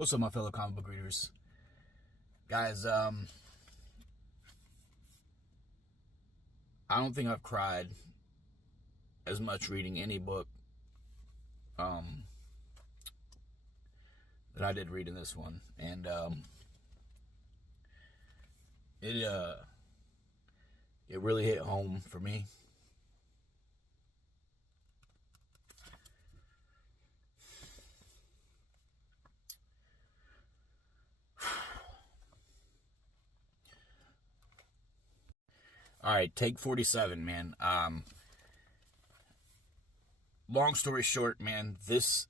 What's up, my fellow comic book readers? Guys, I don't think I've cried as much reading any book that I did reading this one. And it really hit home for me. All right, take 47, man. Long story short, man, this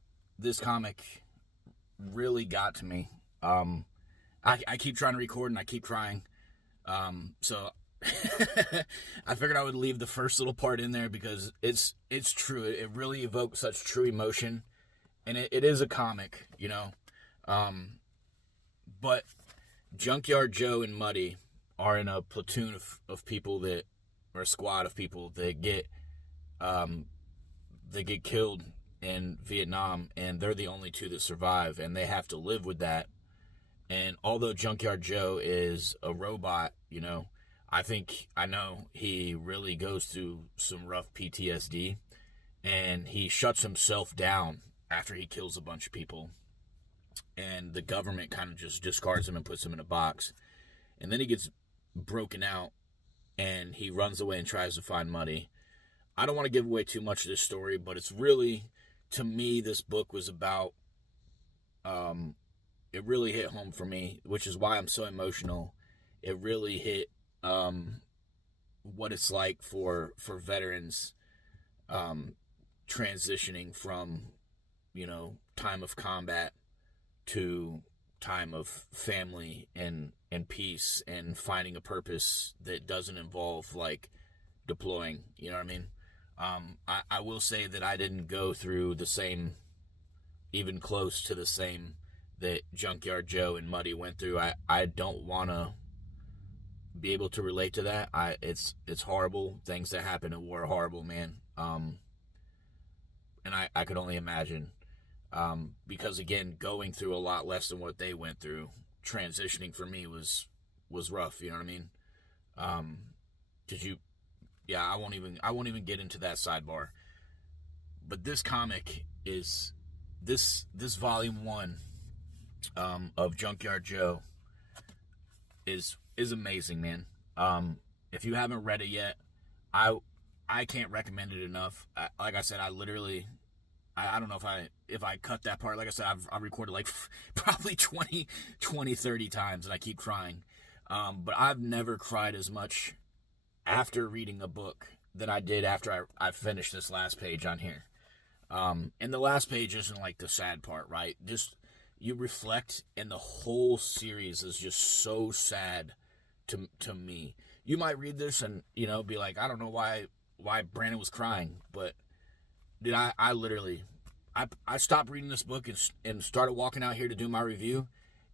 comic really got to me. I keep trying to record and I keep trying. So I figured I would leave the first little part in there because it's true. It really evokes such true emotion, and it is a comic, you know. But JunkYard Joe and Muddy are in a platoon of people that, or a squad of people that get killed in Vietnam, and they're the only two that survive, and they have to live with that. And although JunkYard Joe is a robot, you know, I know he really goes through some rough PTSD, and he shuts himself down after he kills a bunch of people, and the government kind of just discards him and puts him in a box. And then he gets broken out, and he runs away and tries to find Muddy. I don't want to give away too much of this story, but it's really, to me, this book was about, it really hit home for me, which is why I'm so emotional. It really hit what it's like for veterans transitioning from, you know, time of combat to time of family and peace and finding a purpose that doesn't involve, like, deploying, you know what I mean? I will say that I didn't go through the same, even close to the same, that JunkYard Joe and Muddy went through. I don't want to be able to relate to that. It's horrible. Things that happen in war are horrible, man. And I could only imagine. Because again, going through a lot less than what they went through, transitioning for me was rough, you know what I mean? I won't even get into that sidebar. But this comic is, this volume 1 of JunkYard Joe is amazing, man. If you haven't read it yet, I can't recommend it enough. Like I said, I don't know if I cut that part. Like I said, I've recorded like probably 20, 30 times, and I keep crying. But I've never cried as much after reading a book than I did after I finished this last page on here. And the last page isn't like the sad part, right? Just, you reflect, and the whole series is just so sad to me. You might read this and, you know, be like, I don't know why Brandon was crying, but dude, I literally, I stopped reading this book and started walking out here to do my review,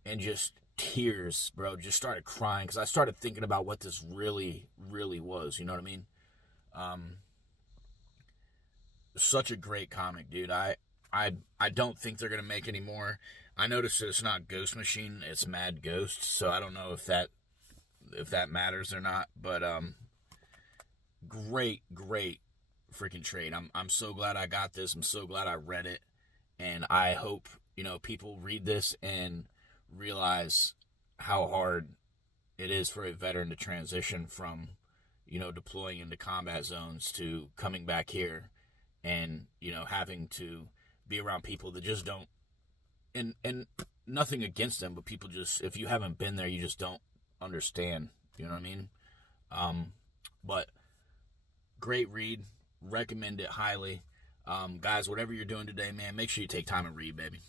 and just tears, bro, just started crying, because I started thinking about what this really, really was, you know what I mean? Such a great comic, dude. I don't think they're going to make any more. I noticed that it's not Ghost Machine, it's Mad Ghost, so I don't know if that matters or not, but great freaking trade. I'm so glad I got this. I'm so glad I read it, and I hope, you know, people read this and realize how hard it is for a veteran to transition from, you know, deploying into combat zones to coming back here, and, you know, having to be around people that just don't, and nothing against them, but people just, if you haven't been there, you just don't understand, you know what I mean? But great read. Recommend it highly. Guys, whatever you're doing today, man, make sure you take time and read, baby.